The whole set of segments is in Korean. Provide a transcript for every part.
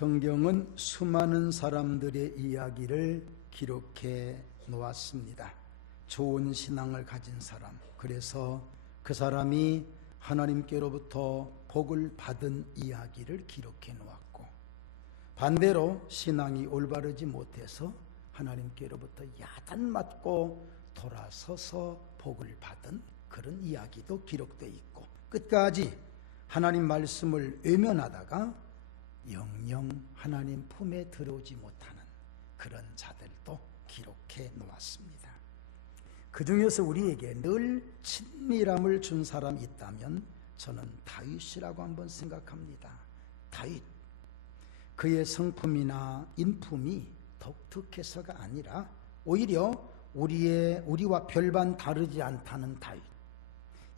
성경은 수많은 사람들의 이야기를 기록해 놓았습니다. 좋은 신앙을 가진 사람, 그래서 그 사람이 하나님께로부터 복을 받은 이야기를 기록해 놓았고, 반대로 신앙이 올바르지 못해서 하나님께로부터 야단맞고 돌아서서 복을 받은 그런 이야기도 기록되어 있고, 끝까지 하나님 말씀을 외면하다가 영영 하나님 품에 들어오지 못하는 그런 자들도 기록해 놓았습니다. 그 중에서 우리에게 늘 친밀함을 준 사람이 있다면 저는 다윗이라고 한번 생각합니다. 다윗, 그의 성품이나 인품이 독특해서가 아니라 오히려 우리와 별반 다르지 않다는 다윗,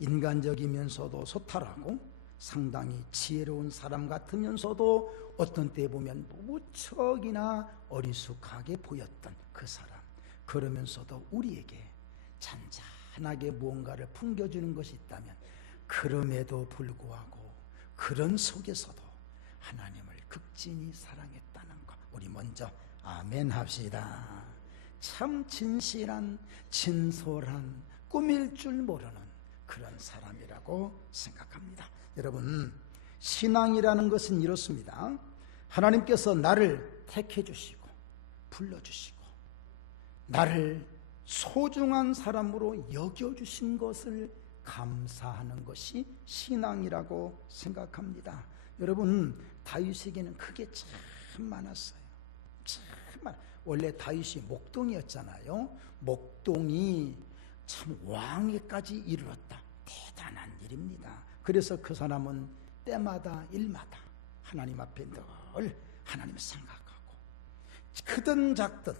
인간적이면서도 소탈하고 상당히 지혜로운 사람 같으면서도 어떤 때 보면 무척이나 어리숙하게 보였던 그 사람, 그러면서도 우리에게 잔잔하게 무언가를 풍겨주는 것이 있다면 그럼에도 불구하고 그런 속에서도 하나님을 극진히 사랑했다는 것, 우리 먼저 아멘 합시다. 참 진실한, 진솔한, 꾸밀 줄 모르는 그런 사람이라고 생각합니다. 여러분, 신앙이라는 것은 이렇습니다. 하나님께서 나를 택해 주시고 불러주시고 나를 소중한 사람으로 여겨주신 것을 감사하는 것이 신앙이라고 생각합니다. 여러분, 다윗에게는 그게 참 많았어요. 원래 다윗이 목동이었잖아요. 목동이 참 왕위까지 이르렀다. 대단한 일입니다. 그래서 그 사람은 때마다 일마다 하나님 앞에 늘 하나님 생각하고, 크든 작든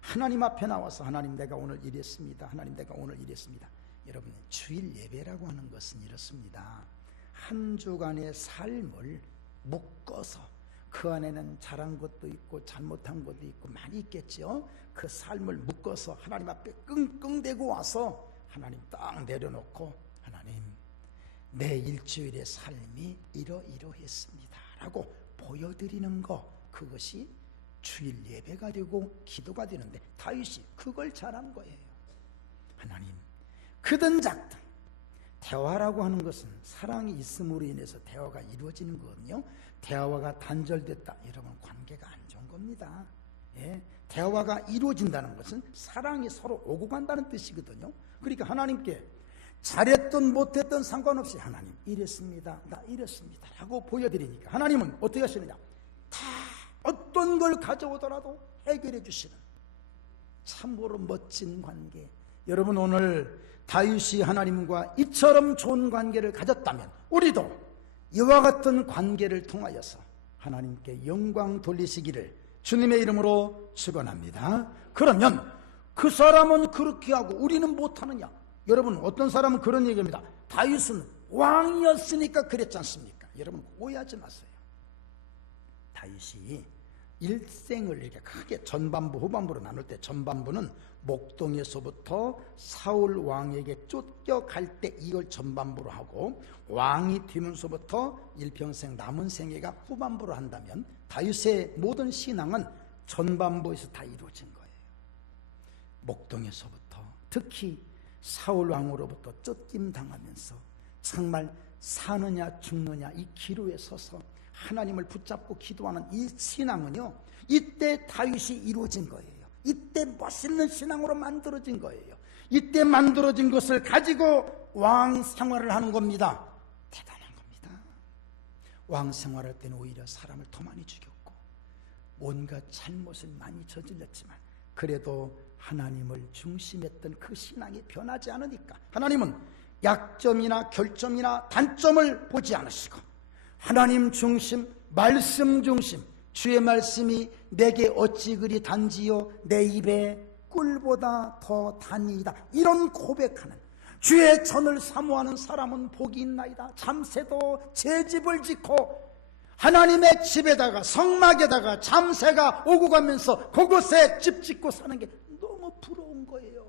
하나님 앞에 나와서 하나님 내가 오늘 이랬습니다. 하나님 내가 오늘 이랬습니다. 여러분, 주일 예배라고 하는 것은 이렇습니다. 한 주간의 삶을 묶어서, 그 안에는 잘한 것도 있고 잘못한 것도 있고 많이 있겠죠. 그 삶을 묶어서 하나님 앞에 끙끙대고 와서 하나님 딱 내려놓고, 하나님 내 일주일의 삶이 이러이러했습니다 라고 보여드리는 것, 그것이 주일 예배가 되고 기도가 되는데 다윗이 그걸 잘한 거예요. 하나님, 크든 작든 대화라고 하는 것은 사랑이 있음으로 인해서 대화가 이루어지는 거거든요. 대화가 단절됐다, 여러분 관계가 안 좋은 겁니다. 예? 대화가 이루어진다는 것은 사랑이 서로 오고 간다는 뜻이거든요. 그러니까 하나님께 잘했든 못했든 상관없이 하나님 이랬습니다, 나 이랬습니다 라고 보여드리니까 하나님은 어떻게 하시느냐, 다 어떤 걸 가져오더라도 해결해 주시는 참으로 멋진 관계. 여러분, 오늘 다윗이 하나님과 이처럼 좋은 관계를 가졌다면 우리도 이와 같은 관계를 통하여서 하나님께 영광 돌리시기를 주님의 이름으로 축원합니다. 그러면 그 사람은 그렇게 하고 우리는 못하느냐? 여러분, 어떤 사람은 그런 얘기합니다. 다윗은 왕이었으니까 그랬지 않습니까? 여러분, 오해하지 마세요. 다윗이 일생을 이렇게 크게 전반부, 후반부로 나눌 때, 전반부는 목동에서부터 사울 왕에게 쫓겨갈 때 이걸 전반부로 하고, 왕이 되면서부터 일평생 남은 생애가 후반부로 한다면 다윗의 모든 신앙은 전반부에서 다 이루어진 거예요. 목동에서부터, 특히 사울 왕으로부터 쫓김 당하면서 정말 사느냐 죽느냐 이 기로에 서서 하나님을 붙잡고 기도하는 이 신앙은요, 이때 다윗이 이루어진 거예요. 이때 멋있는 신앙으로 만들어진 거예요. 이때 만들어진 것을 가지고 왕 생활을 하는 겁니다. 대단한 겁니다. 왕 생활할 때는 오히려 사람을 더 많이 죽였고 온갖 잘못을 많이 저질렀지만 그래도 하나님을 중심했던 그 신앙이 변하지 않으니까 하나님은 약점이나 결점이나 단점을 보지 않으시고 하나님 중심, 말씀 중심, 주의 말씀이 내게 어찌 그리 단지요 내 입에 꿀보다 더 단이다, 이런 고백하는, 주의 전을 사모하는 사람은 복이 있나이다. 잠새도 제 집을 짓고 하나님의 집에다가, 성막에다가 잠새가 오고 가면서 그곳에 집 짓고 사는 게 너무 부러운 거예요.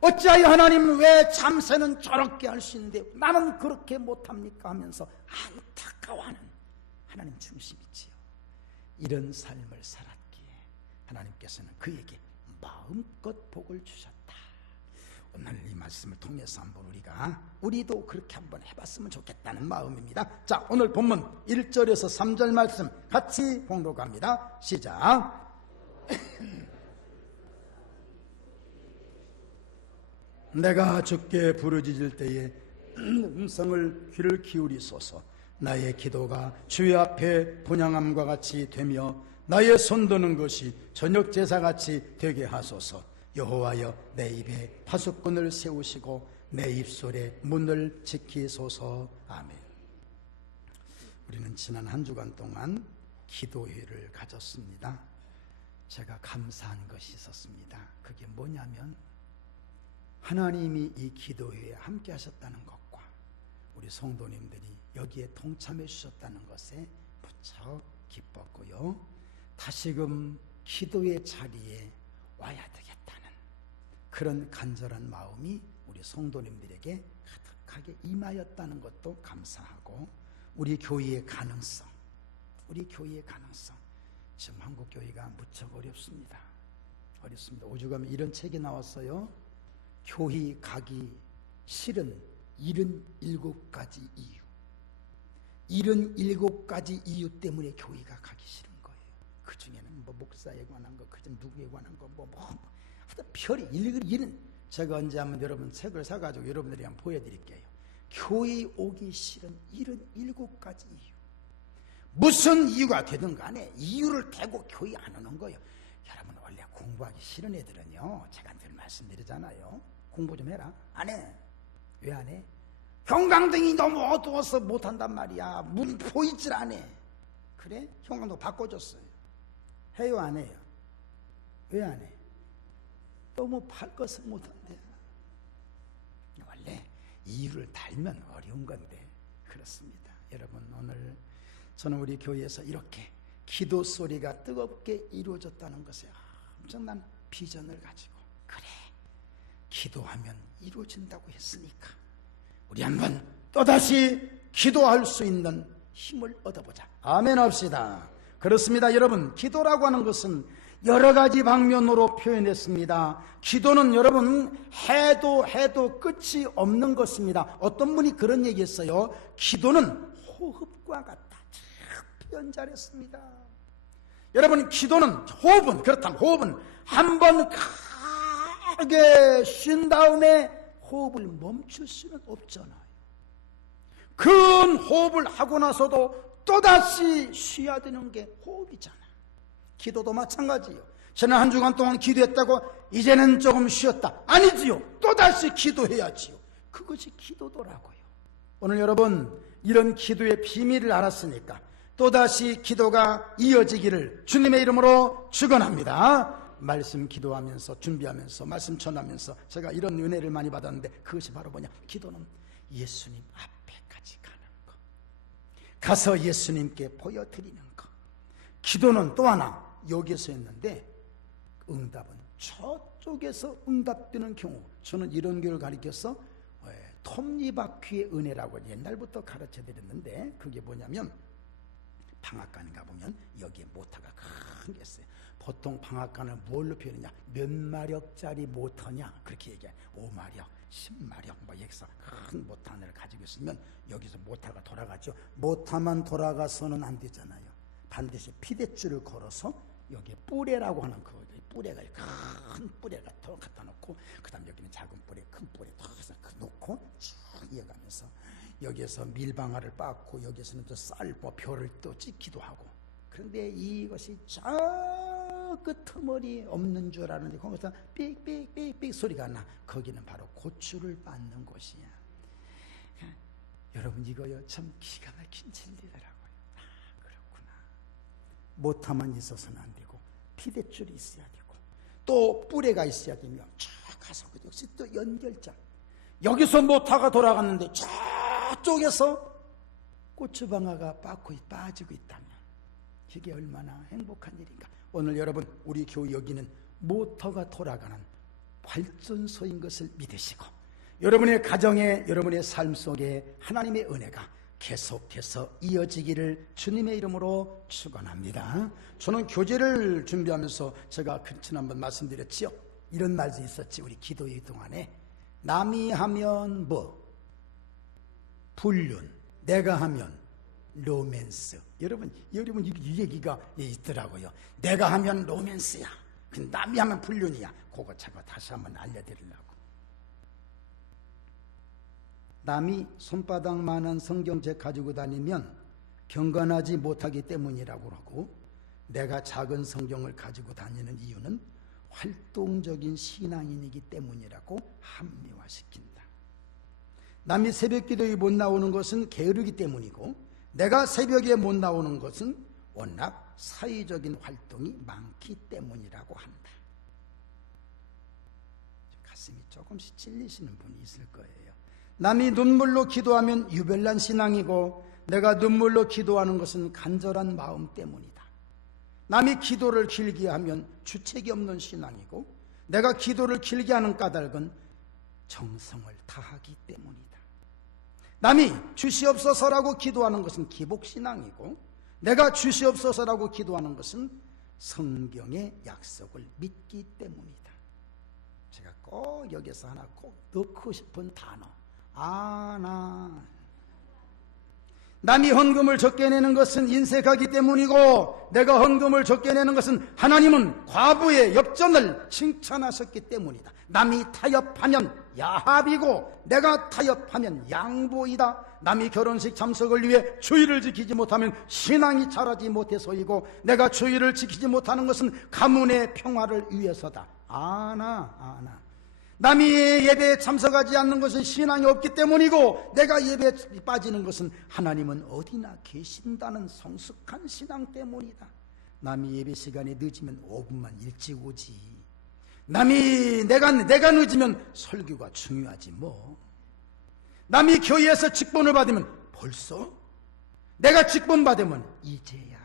어찌하여 하나님 왜 잠새는 저렇게 할 수 있는데 나는 그렇게 못합니까 하면서 안타까워하는 하나님 중심이지요. 이런 삶을 살았기에 하나님께서는 그에게 마음껏 복을 주셨다. 오늘 이 말씀을 통해서 한번 우리도 그렇게 한번 해봤으면 좋겠다는 마음입니다. 자, 오늘 본문 1절에서 3절 말씀 같이 봉독합니다. 시작. 내가 주께 부르짖을 때에 음성을 귀를 기울이소서. 나의 기도가 주의 앞에 분향함과 같이 되며 나의 손드는 것이 저녁 제사같이 되게 하소서. 여호와여, 내 입에 파수꾼을 세우시고 내 입술에 문을 지키소서. 아멘. 우리는 지난 한 주간 동안 기도회를 가졌습니다. 제가 감사한 것이 있었습니다. 그게 뭐냐면 하나님이 이 기도회에 함께 하셨다는 것과 우리 성도님들이 여기에 동참해 주셨다는 것에 무척 기뻤고요. 다시금 기도의 자리에 와야 되겠다는 그런 간절한 마음이 우리 성도님들에게 가득하게 임하였다는 것도 감사하고, 우리 교회의 가능성, 지금 한국 교회가 무척 어렵습니다. 오죽하면 이런 책이 나왔어요. 교회 가기 싫은 77가지 이유. 77가지 이유 때문에 교회가 가기 싫은 거예요. 그 중에는 뭐 목사에 관한 거, 그중 누구에 관한 거, 하여튼 별이 일은 제가 언제 한번 여러분 책을 사가지고 여러분들이 한번 보여드릴게요. 교회 오기 싫은 77가지 이유. 무슨 이유가 되든 간에 이유를 대고 교회 안 오는 거예요. 여러분, 원래 공부하기 싫은 애들은요, 제가 늘 말씀드리잖아요. 공부 좀 해라. 안 해. 왜 안 해? 형광등이 너무 어두워서 못한단 말이야. 문 보이질 않아. 그래? 형광등 바꿔줬어요. 해요, 안 해요? 왜 안 해? 너무 팔 것을 못한대. 원래 이유를 달면 어려운 건데 그렇습니다. 여러분, 오늘 저는 우리 교회에서 이렇게 기도 소리가 뜨겁게 이루어졌다는 것에 엄청난 비전을 가지고, 그래, 기도하면 이루어진다고 했으니까 우리 한번 또다시 기도할 수 있는 힘을 얻어보자. 아멘 합시다. 그렇습니다. 여러분, 기도라고 하는 것은 여러 가지 방면으로 표현했습니다. 기도는 여러분 해도 끝이 없는 것입니다. 어떤 분이 그런 얘기했어요. 기도는 호흡과 같다. 참 표현 잘했습니다. 여러분, 기도는 호흡은 한 번 크게 쉰 다음에 호흡을 멈출 수는 없잖아요. 큰 호흡을 하고 나서도 또다시 쉬어야 되는 게 호흡이잖아. 기도도 마찬가지요. 저는 한 주간 동안 기도했다고 이제는 조금 쉬었다. 아니지요. 또다시 기도해야지요. 그것이 기도더라고요. 오늘 여러분, 이런 기도의 비밀을 알았으니까 또다시 기도가 이어지기를 주님의 이름으로 축원합니다. 말씀 기도하면서, 준비하면서, 말씀 전하면서 제가 이런 은혜를 많이 받았는데, 그것이 바로 뭐냐? 기도는 예수님 앞에까지 가는 거, 가서 예수님께 보여드리는 거. 기도는 또 하나, 여기서 했는데 응답은 저쪽에서 응답되는 경우. 저는 이런 교를 가르쳐서 톱니바퀴의 은혜라고 옛날부터 가르쳐 드렸는데, 그게 뭐냐면 방앗간 가보면 여기에 모터가 큰 게 있어요. 보통 방앗간을 뭘로 표현하냐? 몇 마력짜리 모터냐? 그렇게 얘기해. 5마력, 10마력, 여기서 큰 모터 하나를 가지고 있으면 여기서 모터가 돌아가죠. 모터만 돌아가서는 안 되잖아요. 반드시 피대줄을 걸어서 여기에 뿌레라고 하는 그 뿌레가, 큰 뿌레가 더 갖다 놓고, 그 다음 여기는 작은 뿌레, 큰 뿌레 더 놓고 쭉 이어가면서 여기에서 밀방아를 빻고 여기에서는 또 쌀, 별을 또 찍기도 하고. 그런데 이것이 저 끄트머리 없는 줄 아는데 거기서 삑삑삑삑 소리가 나. 거기는 바로 고추를 빻는 곳이야. 여러분, 이거요 참 기가 막힌 진리더라고요. 그렇구나. 모터만 있어서는 안 되고 피대줄이 있어야 되고 또 뿌레가 있어야 되며, 쫙 가서 역시 또 연결장. 여기서 모터가 돌아갔는데 저쪽에서 고추방아가 빠지고 있다면 이게 얼마나 행복한 일인가. 오늘 여러분, 우리 교회 여기는 모터가 돌아가는 발전소인 것을 믿으시고, 여러분의 가정에, 여러분의 삶 속에 하나님의 은혜가 계속해서 이어지기를 주님의 이름으로 축원합니다. 저는 교제를 준비하면서 제가 지난번 말씀드렸지요. 이런 말도 있었지. 우리 기도회 동안에 남이 하면 뭐 불륜, 내가 하면 로맨스. 여러분 이 얘기가 있더라고요. 내가 하면 로맨스야, 남이 하면 불륜이야. 그거 제가 다시 한번 알려드리려고. 남이 손바닥만한 성경책 가지고 다니면 경건하지 못하기 때문이라고 하고, 내가 작은 성경을 가지고 다니는 이유는 활동적인 신앙인이기 때문이라고 합리화시킨다. 남이 새벽 기도에 못 나오는 것은 게으르기 때문이고, 내가 새벽에 못 나오는 것은 워낙 사회적인 활동이 많기 때문이라고 한다. 가슴이 조금씩 찔리시는 분이 있을 거예요. 남이 눈물로 기도하면 유별난 신앙이고, 내가 눈물로 기도하는 것은 간절한 마음 때문이다. 남이 기도를 길게 하면 주책이 없는 신앙이고, 내가 기도를 길게 하는 까닭은 정성을 다하기 때문이다. 남이 주시옵소서라고 기도하는 것은 기복신앙이고, 내가 주시옵소서라고 기도하는 것은 성경의 약속을 믿기 때문이다. 제가 꼭 여기서 하나 꼭 넣고 싶은 단어, 남이 헌금을 적게 내는 것은 인색하기 때문이고, 내가 헌금을 적게 내는 것은 하나님은 과부의 엽전을 칭찬하셨기 때문이다. 남이 타협하면 야합이고, 내가 타협하면 양보이다. 남이 결혼식 참석을 위해 주의를 지키지 못하면 신앙이 자라지 못해서이고, 내가 주의를 지키지 못하는 것은 가문의 평화를 위해서다. 남이 예배에 참석하지 않는 것은 신앙이 없기 때문이고, 내가 예배에 빠지는 것은 하나님은 어디나 계신다는 성숙한 신앙 때문이다. 남이 예배 시간에 늦으면 5분만 일찍 오지. 남이 내가 늦으면 설교가 중요하지 뭐. 남이 교회에서 직분을 받으면 벌써? 내가 직분 받으면 이제야.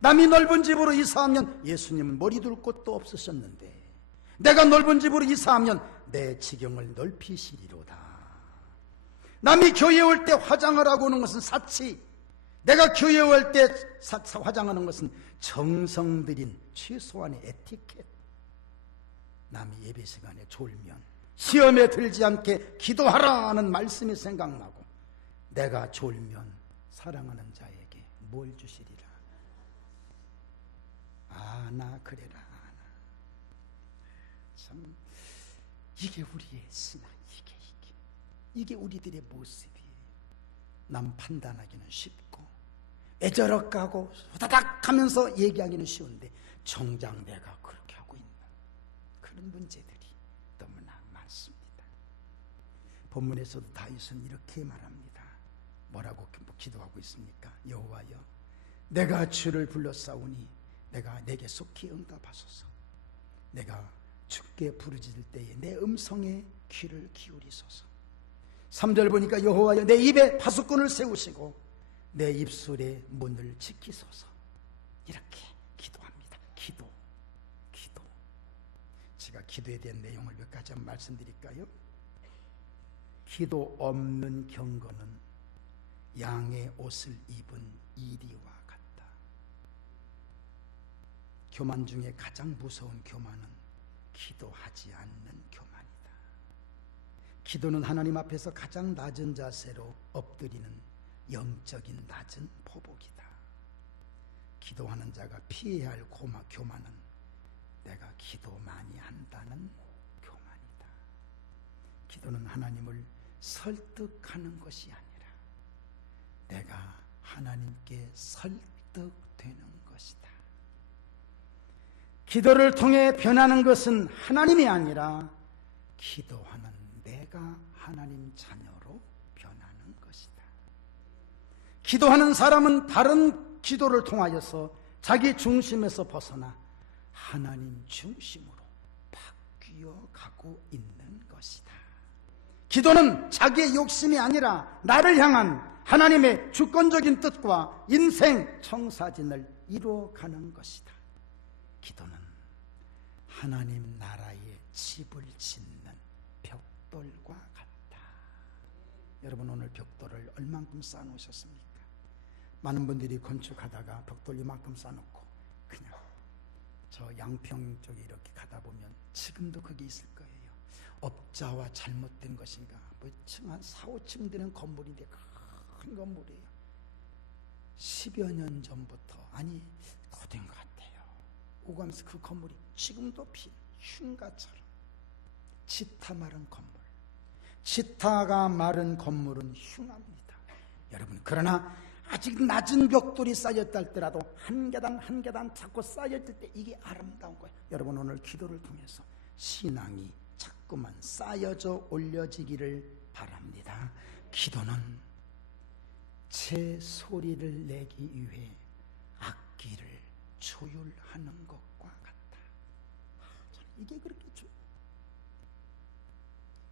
남이 넓은 집으로 이사하면 예수님은 머리 둘 곳도 없으셨는데, 내가 넓은 집으로 이사하면 내 지경을 넓히시리로다. 남이 교회에 올 때 화장을 하고 오는 것은 사치, 내가 교회에 올 때 화장하는 것은 정성 들인 최소한의 에티켓. 남이 예배 시간에 졸면 시험에 들지 않게 기도하라는 말씀이 생각나고, 내가 졸면 사랑하는 자에게 뭘 주시리라. 나 그래라. 참, 이게 우리의 신앙, 이게 우리들의 모습이에요. 남 판단하기는 쉽고, 애저럭하고 후다닥 하면서 얘기하기는 쉬운데, 정작 내가 그렇게 하고 있는 그런 문제들이 너무나 많습니다. 본문에서도 다윗은 이렇게 말합니다. 뭐라고 기도하고 있습니까? 여호와여, 내가 주를 불렀사오니 내게 속히 응답하소서. 내가 주께 부르짖을 때에 내 음성에 귀를 기울이소서. 3절 보니까 여호와여, 내 입에 파수꾼을 세우시고 내 입술의 문을 지키소서. 이렇게 기도합니다. 기도. 제가 기도에 대한 내용을 몇 가지 한번 말씀드릴까요? 기도 없는 경건은 양의 옷을 입은 이리와 같다. 교만 중에 가장 무서운 교만은 기도하지 않는 교만이다. 기도는 하나님 앞에서 가장 낮은 자세로 엎드리는 영적인 낮은 포복이다. 기도하는 자가 피해야 할 교만은 내가 기도 많이 한다는 교만이다. 기도는 하나님을 설득하는 것이 아니라 내가 하나님께 설득되는 것이다. 기도를 통해 변하는 것은 하나님이 아니라 기도하는 내가 하나님 자녀로 변하는 것이다. 기도하는 사람은 바른 기도를 통하여서 자기 중심에서 벗어나 하나님 중심으로 바뀌어 가고 있는 것이다. 기도는 자기의 욕심이 아니라 나를 향한 하나님의 주권적인 뜻과 인생 청사진을 이루어가는 것이다. 기도는 하나님 나라의 집을 짓는 벽돌과 같다. 여러분 오늘 벽돌을 얼만큼 쌓아놓으셨습니까? 많은 분들이 건축하다가 벽돌 이만큼 쌓아놓고 그냥 저 양평 쪽에 이렇게 가다 보면 지금도 그게 있을 거예요. 업자와 잘못된 것인가, 뭐 한 4, 5층 되는 건물인데 큰 건물이에요. 10여 년 전부터, 아니 더 된 것 같아요, 오가면서 그 건물이 지금도 빈 흉가처럼. 지타 마른 건물, 지타가 마른 건물은 흉합니다. 여러분, 그러나 아직 낮은 벽돌이 쌓였다 할지라도 한 계단 한 계단 자꾸 쌓여질 때 이게 아름다운 거예요. 여러분 오늘 기도를 통해서 신앙이 자꾸만 쌓여져 올려지기를 바랍니다. 기도는 제 소리를 내기 위해 악기를 조율하는 것과 같다. 저는 이게 그렇게 좋아요.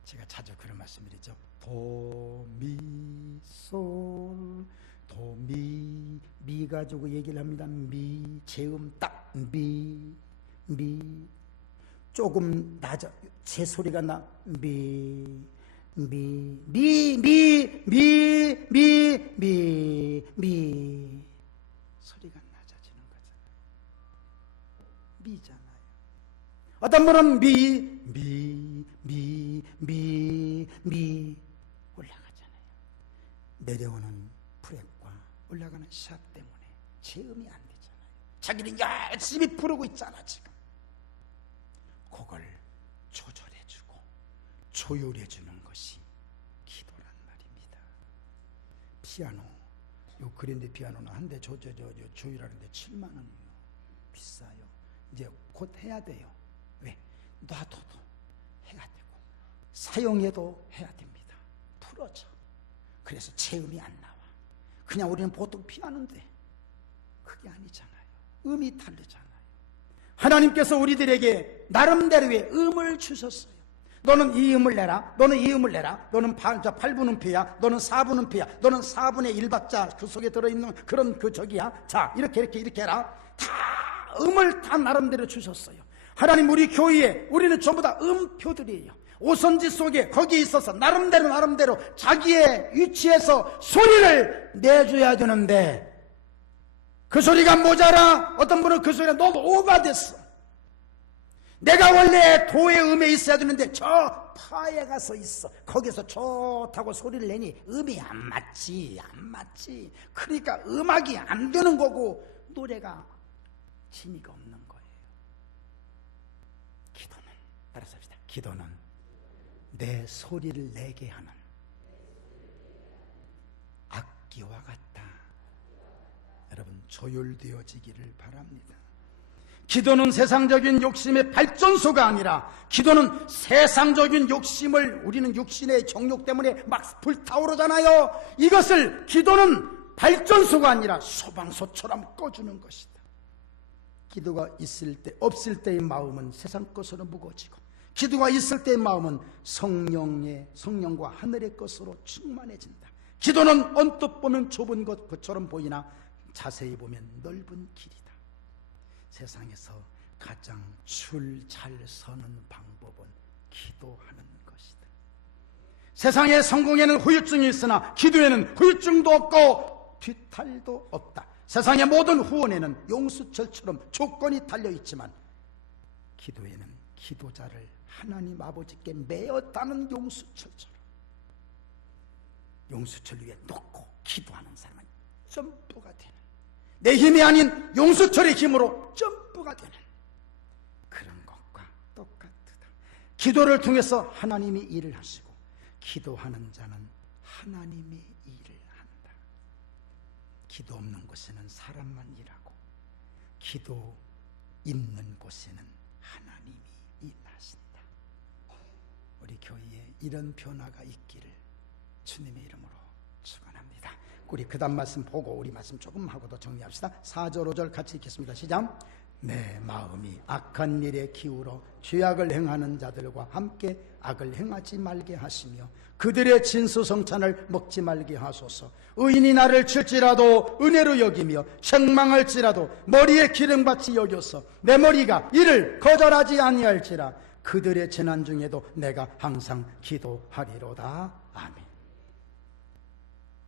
제가 자주 그런 말씀드리죠. 도, 미, 솔, 도, 미 가지고 얘기를 합니다. 미, 제음 딱, 미, 조금 낮아, 제 소리가 나, 미, 소리가 낮아지는 거잖아요. 미잖아요. 어떤 분은 미 올라가잖아요. 내려오는 프렛과 올라가는 샷 때문에 제음이 안 되잖아요. 자기는 열심히 부르고 있잖아 지금. 그걸 조절해주고 조율해주는 것이 기도란 말입니다. 피아노, 요 그랜드 피아노는 한 대 조율하는데 7만 원이요. 비싸요. 이제 곧 해야 돼요. 왜? 놔둬도 해야 되고 사용해도 해야 됩니다. 풀어져. 그래서 체음이 안 나와. 그냥 우리는 보통 피아노인데 그게 아니잖아요. 음이 다르잖아요. 하나님께서 우리들에게 나름대로의 음을 주셨어요. 너는 이 음을 내라, 너는 이 음을 내라, 너는 8분음표야, 너는 4분음표야, 너는 4분의 1박자 그 속에 들어있는 그런 그 저기야. 자, 이렇게 해라. 다 음을 다 나름대로 주셨어요. 하나님 우리 교회에 우리는 전부 다 음표들이에요. 오선지 속에 거기에 있어서 나름대로 자기의 위치에서 소리를 내줘야 되는데 그 소리가 모자라. 어떤 분은 그 소리가 너무 오버됐어. 내가 원래 도의 음에 있어야 되는데 저 파에 가서 있어. 거기서 좋다고 소리를 내니 음이 안 맞지. 그러니까 음악이 안 되는 거고 노래가 재미가 없는 거예요. 기도는, 따라서 합시다. 기도는 내 소리를 내게 하는 악기와 같다. 여러분 조율되어지기를 바랍니다. 기도는 세상적인 욕심의 발전소가 아니라 기도는 세상적인 욕심을, 우리는 육신의 정욕 때문에 막 불타오르잖아요. 이것을 기도는 발전소가 아니라 소방소처럼 꺼주는 것이다. 기도가 있을 때 없을 때의 마음은 세상 것으로 무거워지고 기도가 있을 때의 마음은 성령과 하늘의 것으로 충만해진다. 기도는 언뜻 보면 좁은 것처럼 보이나 자세히 보면 넓은 길이다. 세상에서 가장 줄 잘 서는 방법은 기도하는 것이다. 세상의 성공에는 후유증이 있으나 기도에는 후유증도 없고 뒤탈도 없다. 세상의 모든 후원에는 용수철처럼 조건이 달려있지만 기도에는 기도자를 하나님 아버지께 매었다는 용수철처럼 용수철 위에 놓고 기도하는 사람은 점프가 되는, 내 힘이 아닌 용수철의 힘으로 점프가 되는 그런 것과 똑같다. 기도를 통해서 하나님이 일을 하시고 기도하는 자는 하나님이 일을 한다. 기도 없는 곳에는 사람만 일하고 기도 있는 곳에는 하나님이 일하신다. 우리 교회에 이런 변화가 있기를 주님의 이름으로 축원합니다. 우리 그 다음 말씀 보고 우리 말씀 조금 하고 더 정리합시다. 4절 5절 같이 읽겠습니다. 시작. 내 마음이 악한 일에 기울어 죄악을 행하는 자들과 함께 악을 행하지 말게 하시며 그들의 진수성찬을 먹지 말게 하소서. 의인이 나를 칠지라도 은혜로 여기며 책망할지라도 머리에 기름같이 여겨서 내 머리가 이를 거절하지 아니할지라. 그들의 재난 중에도 내가 항상 기도하리로다. 아멘.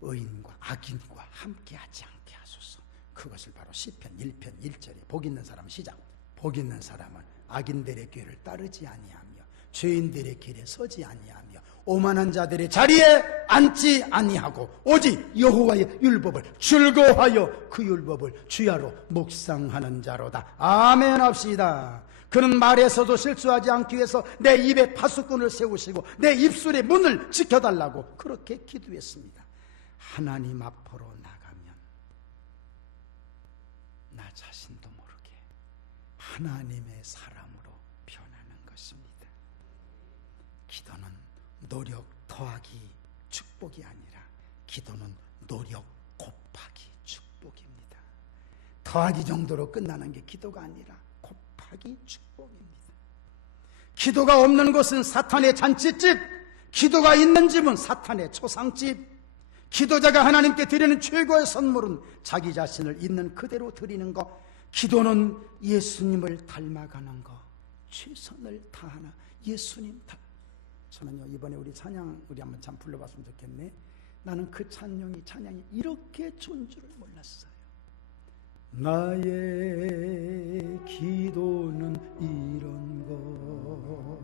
의인과 악인과 함께하지 않게 하소서. 그것을 바로 시편 1편 1절에 복 있는 사람 시작. 복 있는 사람은 악인들의 꾀를 따르지 아니하며 죄인들의 길에 서지 아니하며 오만한 자들의 자리에 앉지 아니하고 오직 여호와의 율법을 즐거워하여 그 율법을 주야로 묵상하는 자로다. 아멘 합시다. 그는 말에서도 실수하지 않기 위해서 내 입에 파수꾼을 세우시고 내 입술의 문을 지켜달라고 그렇게 기도했습니다. 하나님 앞으로 나가면 나 자신도 모르게 하나님의 사람으로 변하는 것입니다. 기도는 노력 더하기 축복이 아니라 기도는 노력 곱하기 축복입니다. 더하기 정도로 끝나는 게 기도가 아니라 곱하기 축복입니다. 기도가 없는 곳은 사탄의 잔치집, 기도가 있는 집은 사탄의 초상집. 기도자가 하나님께 드리는 최고의 선물은 자기 자신을 있는 그대로 드리는 것. 기도는 예수님을 닮아가는 것. 최선을 다하나 예수님 저는요 이번에 우리 찬양 우리 한번 참 불러봤으면 좋겠네. 나는 그 찬양이 이렇게 좋은 줄을 몰랐어요. 나의 기도는 이런 것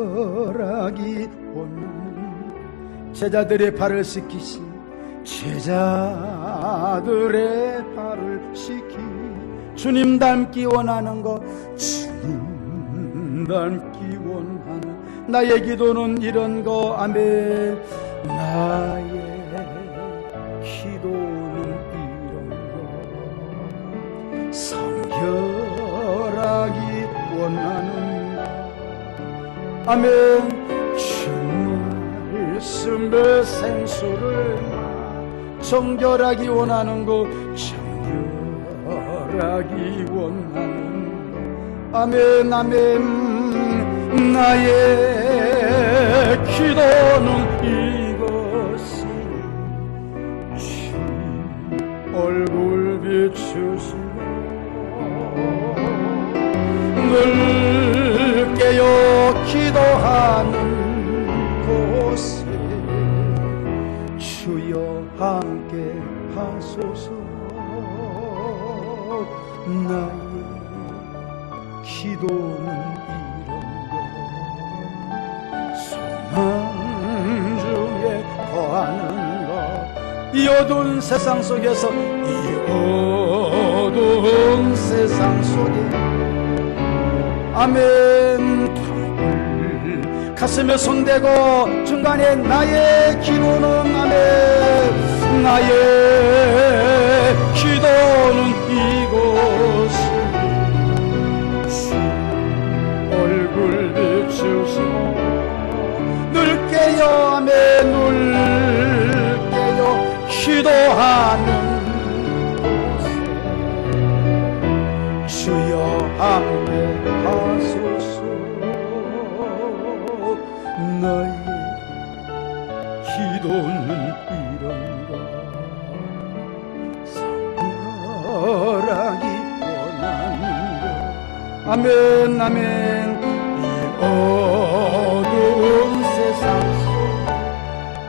성결하기 원하는 제자들의 발을 씻기신 제자들의 발을 씻기 주님 닮기 원하는 것 주님 닮기 원하는 나의 기도는 이런 거 아멘. 나의 기도는 이런 거 성결하기 원하는 아멘. 주 말씀의 생수를 정결하기 원하는 거 정결하기 원하는 거 아멘 아멘. 나의 기도는 이것이 주 얼굴 비추시고 늘 깨어 기도하는 곳에 주여 함께 하소서. 나의 기도는 소망 중에 거하는 것 이 어두운 세상 속에서 이 어두운 세상 속에 아멘. 답을 가슴에 손대고 중간에 나의 기도는 아멘. 나의 기도는 이곳이 주 얼굴 비추시고 늘 깨어 아멘 늘 깨어 기도하는 곳에 주여 함께 하소서. 나의 기도는 이런 것 성결하기 원하는 것 아멘 아멘. 어두운 세상 속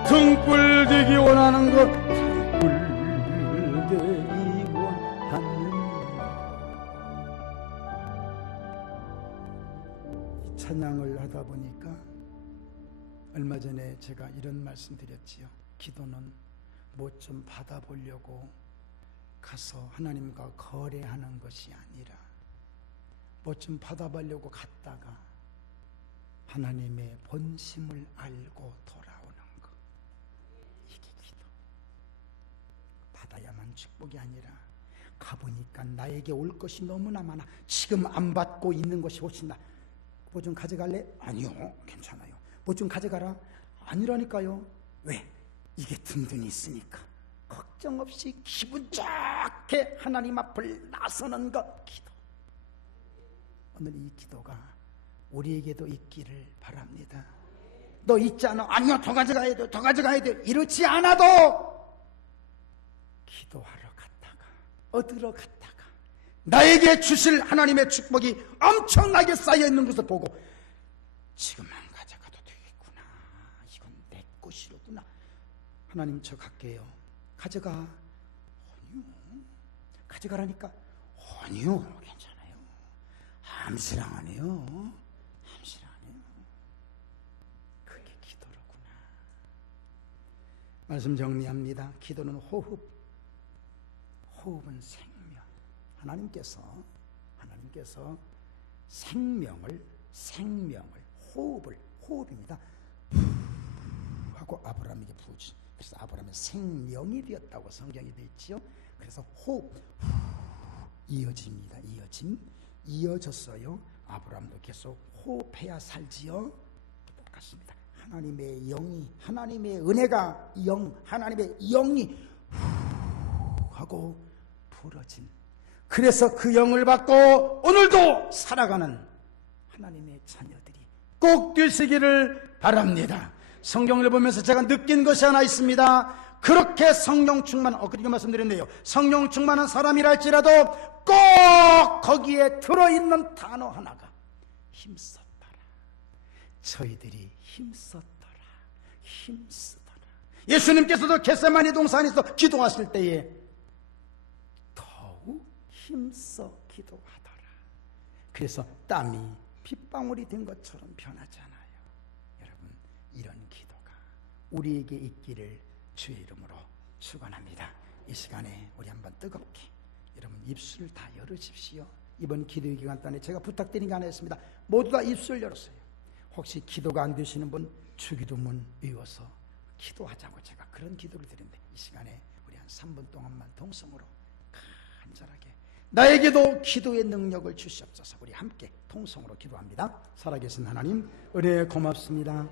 등불 되기 원하는 것 등불 되기 원하는 이 찬양을 하다 보니까 얼마 전에 제가 이런 말씀 드렸지요. 기도는 뭐 좀 받아보려고 가서 하나님과 거래하는 것이 아니라 뭐 좀 받아보려고 갔다가 하나님의 본심을 알고 돌아오는 것. 이게 기도. 받아야만 축복이 아니라 가보니까 나에게 올 것이 너무나 많아. 지금 안 받고 있는 것이 훨씬 나. 뭐 좀 가져갈래? 아니요, 괜찮아요. 뭐 좀 가져가라? 아니라니까요. 왜? 이게 든든히 있으니까. 걱정 없이 기분 좋게 하나님 앞을 나서는 것. 기도. 오늘 이 기도가 우리에게도 있기를 바랍니다. 너 있잖아. 아니요, 더 가져가야 돼. 더 가져가야 돼. 이렇지 않아도 기도하러 갔다가 얻으러 갔다가 나에게 주실 하나님의 축복이 엄청나게 쌓여있는 것을 보고 지금만 가져가도 되겠구나. 이건 내 것이로구나. 하나님 저 갈게요. 가져가. 아니요. 가져가라니까. 아니요. 괜찮아요. 암시랑 안 해요. 암시랑 안 해요. 그게 기도로구나. 말씀 정리합니다. 기도는 호흡. 호흡은 생명. 하나님께서 생명을 호흡입니다. 하고 아브라함에게 부어주신. 그래서 아브라함은 생명이 되었다고 성경이 되어 있죠. 그래서 호흡 이어집니다. 이어졌어요. 아브라함도 계속 호흡해야 살지요. 똑같습니다. 하나님의 영이, 하나님의 은혜가 하나님의 영이 하고 부러진. 그래서 그 영을 받고 오늘도 살아가는 하나님의 자녀들이 꼭 되시기를 바랍니다. 성경을 보면서 제가 느낀 것이 하나 있습니다. 그렇게 성령 충만, 그렇게 말씀드렸네요. 성령 충만한 사람이랄지라도 꼭 거기에 들어있는 단어 하나가 힘썼더라. 저희들이 힘쓰더라. 예수님께서도 겟세마니 동산에서 기도하실 때에 더욱 힘써 기도하더라. 그래서 땀이 빗방울이 된 것처럼 변하잖아요. 여러분, 이런 기도가 우리에게 있기를 주의 이름으로 축원합니다. 이 시간에 우리 한번 뜨겁게 여러분 입술을 다 열으십시오. 이번 기도의 기간 동안에 제가 부탁드린 게 하나 있습니다. 모두 다 입술 열었어요. 혹시 기도가 안 되시는 분 주기도문 외워서 기도하자고 제가 그런 기도를 드리는데, 이 시간에 우리 한 3분 동안만 동성으로 간절하게 나에게도 기도의 능력을 주시옵소서. 우리 함께 통성으로 기도합니다. 살아계신 하나님, 은혜 고맙습니다.